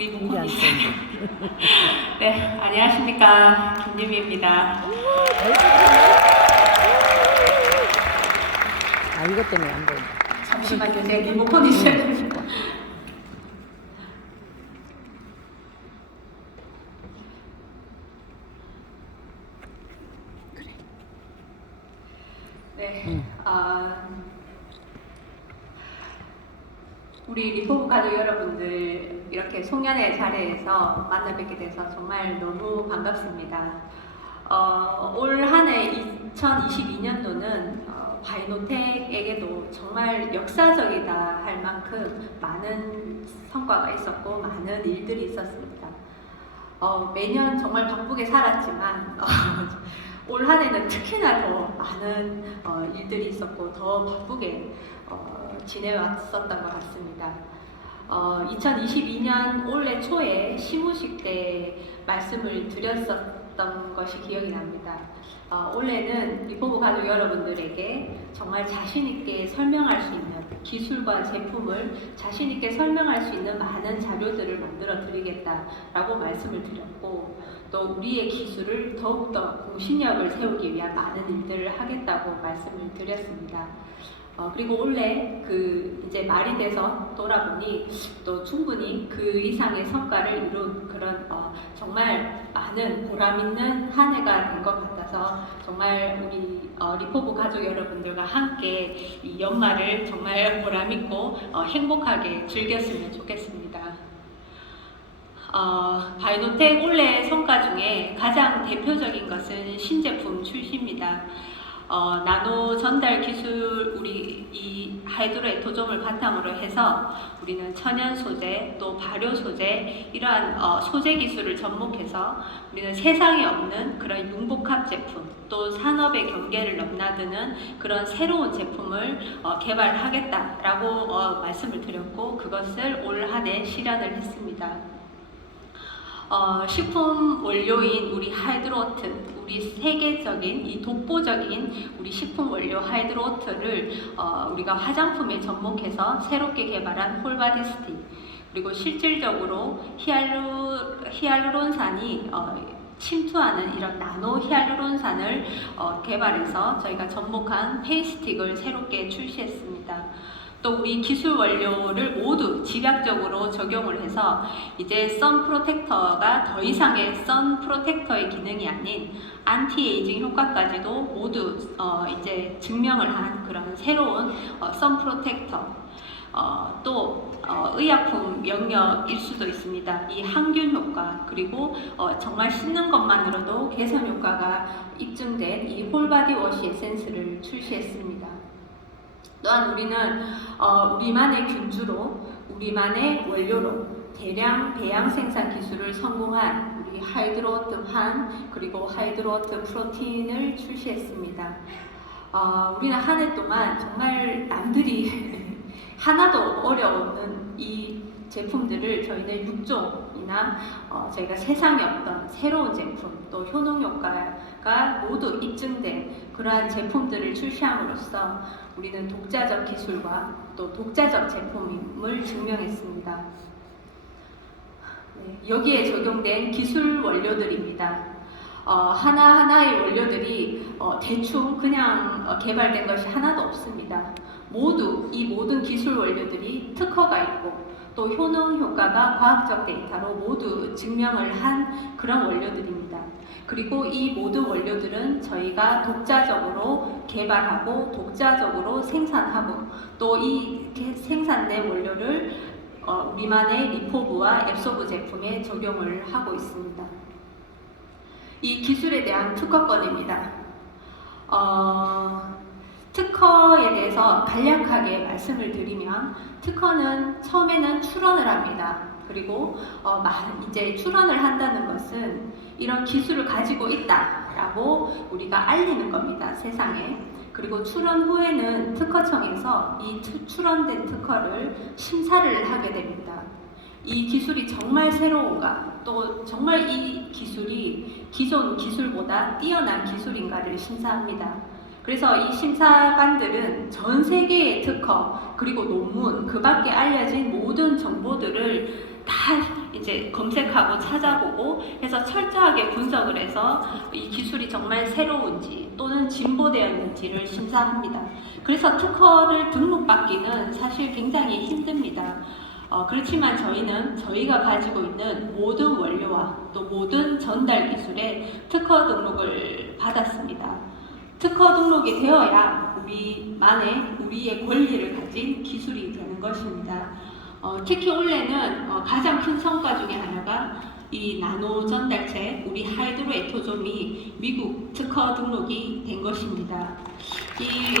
안 쓰는데. 네, 안녕하십니까. 김유미입니다. 아 이것 때문에 안 보인다. 잠시만요. 제 리모컨이 있어요. 네, 응. 아, 우리 리포브 가족 여러분들 이렇게 송년회 자리에서 만나 뵙게 돼서 정말 너무 반갑습니다. 어, 올 한해 2022년도는 어, 바이노텍에게도 정말 역사적이다 할 만큼 많은 성과가 있었고 많은 일들이 있었습니다. 어, 매년 정말 바쁘게 살았지만 어, 올 한 해는 특히나 더 많은 어, 일들이 있었고 더 바쁘게 어, 지내왔었던 것 같습니다. 어, 2022년 올해 초에 시무식 때 말씀을 드렸었던 것이 기억이 납니다. 어, 올해는 리포브 가족 여러분들에게 정말 자신있게 설명할 수 있는 기술과 제품을 자신있게 설명할 수 있는 많은 자료들을 만들어 드리겠다라고 말씀을 드렸고 또 우리의 기술을 더욱더 공신력을 세우기 위한 많은 일들을 하겠다고 말씀을 드렸습니다. 어, 그리고 올해 그 이제 말이 돼서 돌아보니 또 충분히 그 이상의 성과를 이룬 그런 어, 정말 많은 보람 있는 한 해가 된 것 같아서 정말 우리 어, 리포브 가족 여러분들과 함께 이 연말을 정말 보람 있고 어, 행복하게 즐겼으면 좋겠습니다. 어, 바이노텍 올해 성과 중에 가장 대표적인 것은 신제품 출시입니다. 어, 나노 전달 기술 우리 이 하이드로 에토점을 바탕으로 해서 우리는 천연 소재 또 발효 소재 이러한 어, 소재 기술을 접목해서 우리는 세상에 없는 그런 융복합 제품 또 산업의 경계를 넘나드는 그런 새로운 제품을 어, 개발하겠다라고 어, 말씀을 드렸고 그것을 올 한 해 실현을 했습니다. 어, 식품 원료인 우리 하이드로트, 우리 세계적인 이 독보적인 우리 식품 원료 하이드로트를 어, 우리가 화장품에 접목해서 새롭게 개발한 홀바디 스틱 그리고 실질적으로 히알루, 히알루론산이 어, 침투하는 이런 나노 히알루론산을 어, 개발해서 저희가 접목한 페이스틱을 새롭게 출시했습니다. 또 우리 기술 원료를 모두 집약적으로 적용을 해서 이제 선 프로텍터가 더 이상의 선 프로텍터의 기능이 아닌 안티에이징 효과까지도 모두 어 이제 증명을 한 그런 새로운 어, 선 프로텍터 어, 또 어, 의약품 영역일 수도 있습니다. 이 항균 효과 그리고 어, 정말 씻는 것만으로도 개선 효과가 입증된 이 홀바디 워시 에센스를 출시했습니다. 또한 우리는 어, 우리만의 균주로 우리만의 원료로 대량 배양 생산 기술을 성공한 우리 하이드로트 환 그리고 하이드로트 프로틴을 출시했습니다. 어, 우리는 한 해 동안 정말 남들이 하나도 어려웠는 이 제품들을 저희는 육종 이나 어, 저희가 세상에 없던 새로운 제품 또 효능 효과가 모두 입증된 그러한 제품들을 출시함으로써 우리는 독자적 기술과 또 독자적 제품임을 증명했습니다. 네, 여기에 적용된 기술 원료들입니다. 어, 하나하나의 원료들이 어, 대충 그냥 어, 개발된 것이 하나도 없습니다. 모두 이 모든 기술 원료들이 특허가 있고 또 효능 효과가 과학적 데이터로 모두 증명을 한 그런 원료들입니다. 그리고 이 모든 원료들은 저희가 독자적으로 개발하고 독자적으로 생산하고 또 이 생산된 원료를 어, 우리만의 리포브와 앱소브 제품에 적용을 하고 있습니다. 이 기술에 대한 특허권입니다. 어, 특허에 대해서 간략하게 말씀을 드리면 특허는 처음에는 출원을 합니다. 그리고 어, 이제 출원을 한다는 것은 이런 기술을 가지고 있다라고 우리가 알리는 겁니다. 세상에. 그리고 출원 후에는 특허청에서 이 출원된 특허를 심사를 하게 됩니다. 이 기술이 정말 새로운가, 또 정말 이 기술이 기존 기술보다 뛰어난 기술인가를 심사합니다. 그래서 이 심사관들은 전 세계의 특허, 그리고 논문, 그 밖에 알려진 모든 정보들을 다 이제 검색하고 찾아보고 해서 철저하게 분석을 해서 이 기술이 정말 새로운지 또는 진보되었는지를 심사합니다. 그래서 특허를 등록받기는 사실 굉장히 힘듭니다. 어, 그렇지만 저희는 저희가 가지고 있는 모든 원료와 또 모든 전달 기술에 특허 등록을 받았습니다. 특허 등록이 되어야 우리만의 우리의 권리를 가진 기술이 되는 것입니다. 어, 특히 올해는 어, 가장 큰 성과 중에 하나가 이 나노 전달체 우리 하이드로 에토좀이 미국 특허 등록이 된 것입니다. 이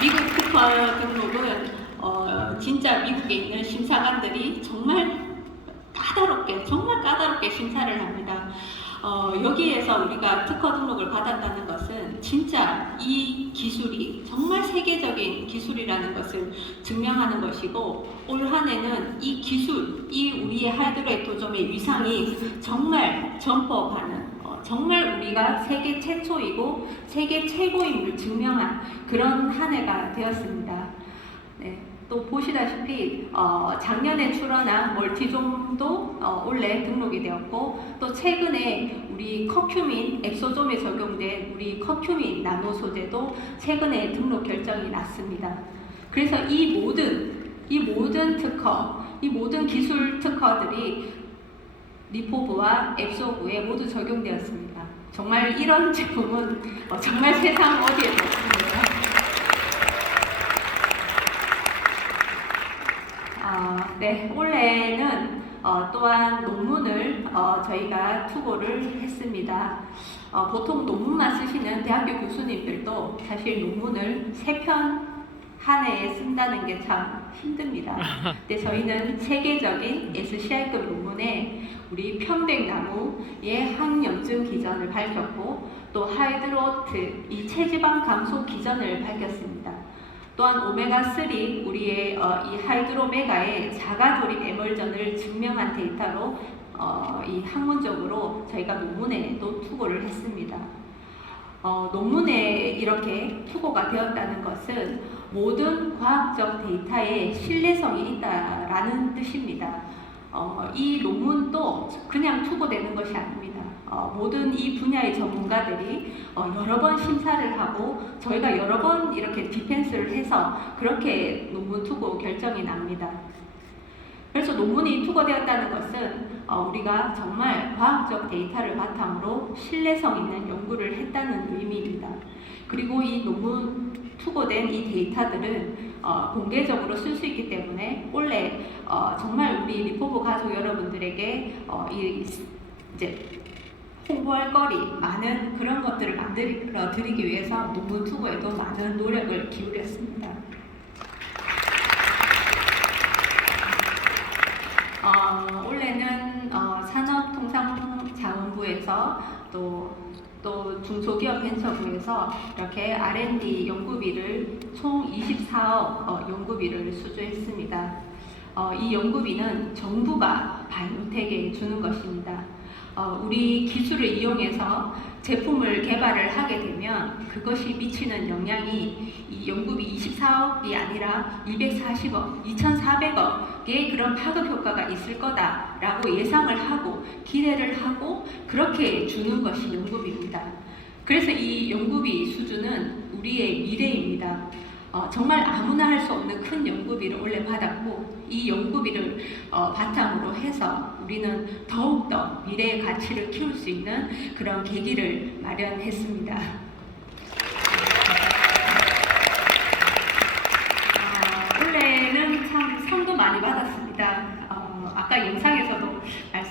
미국 특허 등록은 어, 진짜 미국에 있는 심사관들이 정말 까다롭게 정말 까다롭게 심사를 합니다. 어, 여기에서 우리가 특허 등록을 받았다는 것은 진짜 이 기술이 정말 세계적인 기술이라는 것을 증명하는 것이고 올 한 해는 이 기술, 이 우리의 하이드로에토점의 위상이 정말 점퍼하는 어, 정말 우리가 세계 최초이고 세계 최고임을 증명한 그런 한 해가 되었습니다. 네. 또 보시다시피 어, 작년에 출원한 멀티종도 어, 올해 등록이 되었고 또 최근에 우리 커큐민 엑소좀에 적용된 우리 커큐민 나노 소재도 최근에 등록 결정이 났습니다. 그래서 이 모든 이 모든 특허, 이 모든 기술 특허들이 리포브와 엑소브에 모두 적용되었습니다. 정말 이런 제품은 어, 정말 세상 어디에도 없습니다. 어, 네, 올해는 어, 또한 논문을 어, 저희가 투고를 했습니다. 어, 보통 논문만 쓰시는 대학교 교수님들도 사실 논문을 세 편 한 해에 쓴다는 게 참 힘듭니다. 근데 저희는 세계적인 SCI급 논문에 우리 편백나무의 항염증 기전을 밝혔고 또 하이드로트 이 체지방 감소 기전을 밝혔습니다. 또한 오메가3 우리의 어, 이 하이드로메가의 자가 조립 에멀전을 증명한 데이터로 어, 이 학문적으로 저희가 논문에도 투고를 했습니다. 어, 논문에 이렇게 투고가 되었다는 것은 모든 과학적 데이터에 신뢰성이 있다라는 뜻입니다. 어, 이 논문도 그냥 투고되는 것이 아닙니다. 어, 모든 이 분야의 전문가들이 어, 여러 번 심사를 하고 저희가 여러 번 이렇게 디펜스를 해서 그렇게 논문 투고 결정이 납니다. 그래서 논문이 투고되었다는 것은 어, 우리가 정말 과학적 데이터를 바탕으로 신뢰성 있는 연구를 했다는 의미입니다. 그리고 이 논문 투고된 이 데이터들은 어, 공개적으로 쓸 수 있기 때문에 올해 어, 정말 우리 리포브 가족 여러분들에게 어, 이, 이제 홍보할 거리 많은 그런 것들을 만들어 드리기 위해서 논문 투고에도 많은 노력을 기울였습니다. 어, 올해는 어, 산업통상자원부에서 또, 또 중소기업 벤처부에서 이렇게 R&D 연구비를 총 24억 어, 연구비를 수주했습니다. 어, 이 연구비는 정부가 바이오텍에 주는 것입니다. 어, 우리 기술을 이용해서 제품을 개발을 하게 되면 그것이 미치는 영향이 이 연구비 24억이 아니라 240억, 2,400억의 그런 파급 효과가 있을 거다라고 예상을 하고 기대를 하고 그렇게 주는 것이 연구비입니다. 그래서 이 연구비 수준은 우리의 미래입니다. 어, 정말 아무나 할 수 없는 큰 연구비를 원래 받았고 이 연구비를 어, 바탕으로 해서 우리는 더욱더 미래의 가치를 키울 수 있는 그런 계기를 마련했습니다. 어, 올해는 참 상도 많이 받았습니다. 어, 아까 영상에서도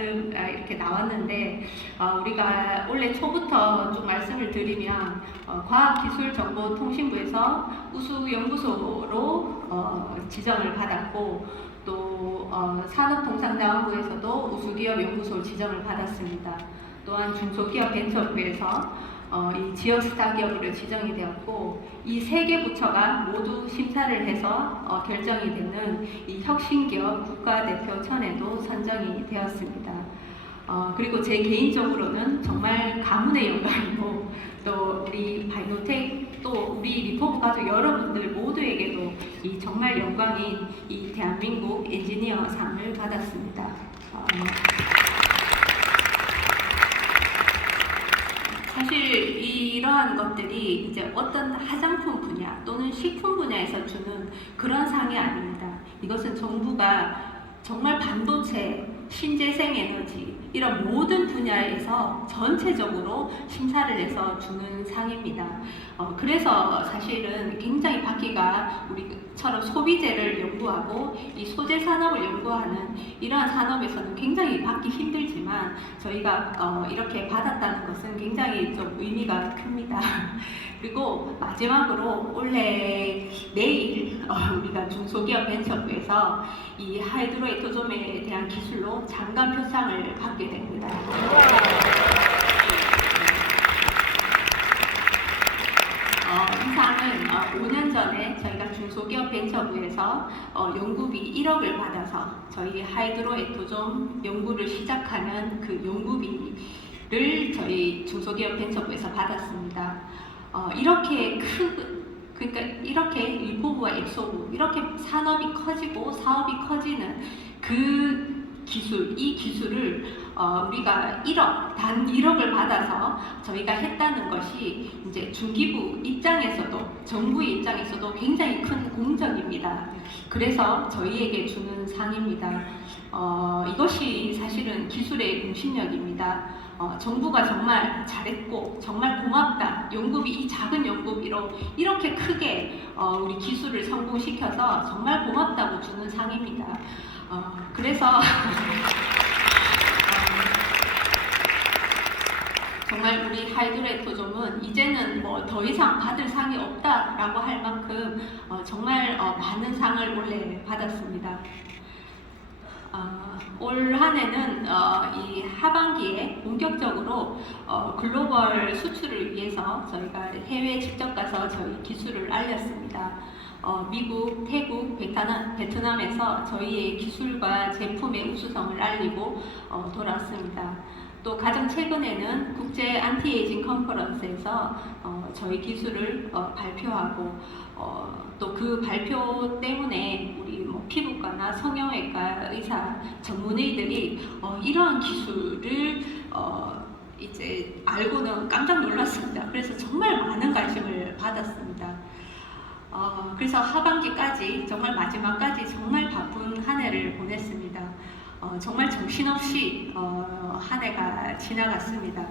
말씀 아, 이렇게 나왔는데 어, 우리가 올해 초부터 좀 말씀을 드리면 어, 과학기술정보통신부에서 우수 연구소로 어, 지정을 받았고 또 어, 산업통상자원부에서도 우수기업 연구소 지정을 받았습니다. 또한 중소기업 벤처부에서 어, 이 지역 스타기업으로 지정이 되었고 이 세 개 부처가 모두 심사를 해서 어, 결정이 되는 이 혁신기업 국가대표 천에도 선정이 되었습니다. 어, 그리고 제 개인적으로는 정말 가문의 영광이고 또 우리 바이오텍 또 우리 리포브 가족 여러분들 모두에게도 이 정말 영광인 이 대한민국 엔지니어 상을 받았습니다. 어, 사실 이러한 것들이 이제 어떤 화장품 분야 또는 식품 분야에서 주는 그런 상이 아닙니다. 이것은 정부가 정말 반도체, 신재생 에너지 이런 모든 분야에서 전체적으로 심사를 해서 주는 상입니다. 어, 그래서 사실은 굉장히 받기가 우리처럼 소비재를 연구하고 이 소재 산업을 연구하는 이러한 산업에서는 굉장히 받기 힘들지만 저희가 어, 이렇게 받았다는 것은 굉장히 좀 의미가 큽니다. 그리고 마지막으로 올해 내일 어, 우리가 중소기업 벤처부에서 이 하이드로에토좀에 대한 기술로 장관 표창을 받게 됩니다. 어, 이 상은 어, 5년 전에 저희가 중소기업 벤처부에서 어, 연구비 1억을 받아서 저희 하이드로 에토존 연구를 시작하는 그 연구비를 저희 중소기업 벤처부에서 받았습니다. 어, 이렇게 큰 그러니까 이렇게 일포부와 엑소부 이렇게 산업이 커지고 사업이 커지는 그 기술, 이 기술을 어, 우리가 1억, 단 1억을 받아서 저희가 했다는 것이 이제 중기부 입장에서도 정부 입장에서도 굉장히 큰 공적입니다. 그래서 저희에게 주는 상입니다. 어, 이것이 사실은 기술의 공신력입니다. 어, 정부가 정말 잘했고 정말 고맙다. 연구비 이 작은 연구비로 이렇게 크게 어, 우리 기술을 성공시켜서 정말 고맙다고 주는 상입니다. 어, 그래서 어, 정말 우리 하이드레토점은 이제는 뭐 더 이상 받을 상이 없다라고 할 만큼 어, 정말 어, 많은 상을 올해 받았습니다. 어, 올 한 해는 어, 이 하반기에 본격적으로 어, 글로벌 수출을 위해서 저희가 해외에 직접 가서 저희 기술을 알렸습니다. 어, 미국, 태국, 베트남, 베트남에서 저희의 기술과 제품의 우수성을 알리고 어, 돌아왔습니다. 또 가장 최근에는 국제 안티에이징 컨퍼런스에서 어, 저희 기술을 어, 발표하고 어, 또 그 발표 때문에 우리 뭐 피부과나 성형외과 의사 전문의들이 어, 이러한 기술을 어, 이제 알고는 깜짝 놀랐습니다. 그래서 정말 많은 관심을 받았습니다. 어, 그래서 하반기까지 정말 마지막까지 정말 바쁜 한 해를 보냈습니다. 어, 정말 정신없이 어, 한 해가 지나갔습니다.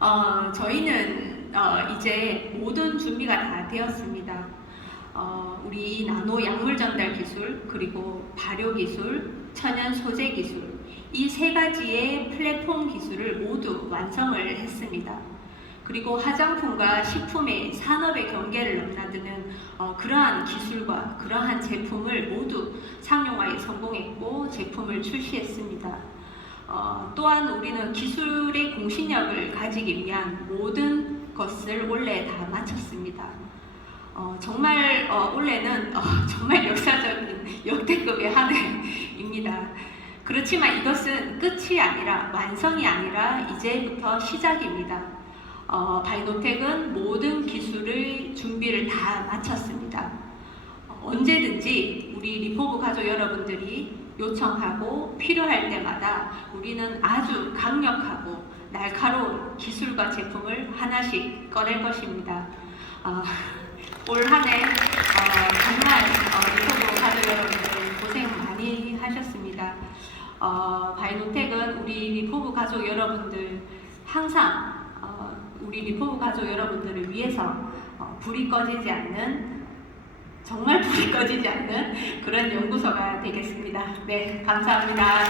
어, 저희는 어, 이제 모든 준비가 다 되었습니다. 어, 우리 나노 약물 전달 기술 그리고 발효 기술, 천연 소재 기술 이 세 가지의 플랫폼 기술을 모두 완성을 했습니다. 그리고 화장품과 식품의 산업의 경계를 넘나드는 어, 그러한 기술과 그러한 제품을 모두 상용화에 성공했고 제품을 출시했습니다. 어, 또한 우리는 기술의 공신력을 가지기 위한 모든 것을 올해 다 마쳤습니다. 어, 정말 어, 올해는 어, 정말 역사적인 역대급의 한 해입니다. 그렇지만 이것은 끝이 아니라 완성이 아니라 이제부터 시작입니다. 어, 바이노텍은 모든 기술의 준비를 다 마쳤습니다. 어, 언제든지 우리 리포브 가족 여러분들이 요청하고 필요할 때마다 우리는 아주 강력하고 날카로운 기술과 제품을 하나씩 꺼낼 것입니다. 어, 올 한해 어, 정말 어, 리포브 가족 여러분들 고생 많이 하셨습니다. 어, 바이노텍은 우리 리포브 가족 여러분들 항상 어, 우리 리포브 가족 여러분들을 위해서 어, 불이 꺼지지 않는 정말 불이 꺼지지 않는 그런 연구소가 되겠습니다. 네, 감사합니다.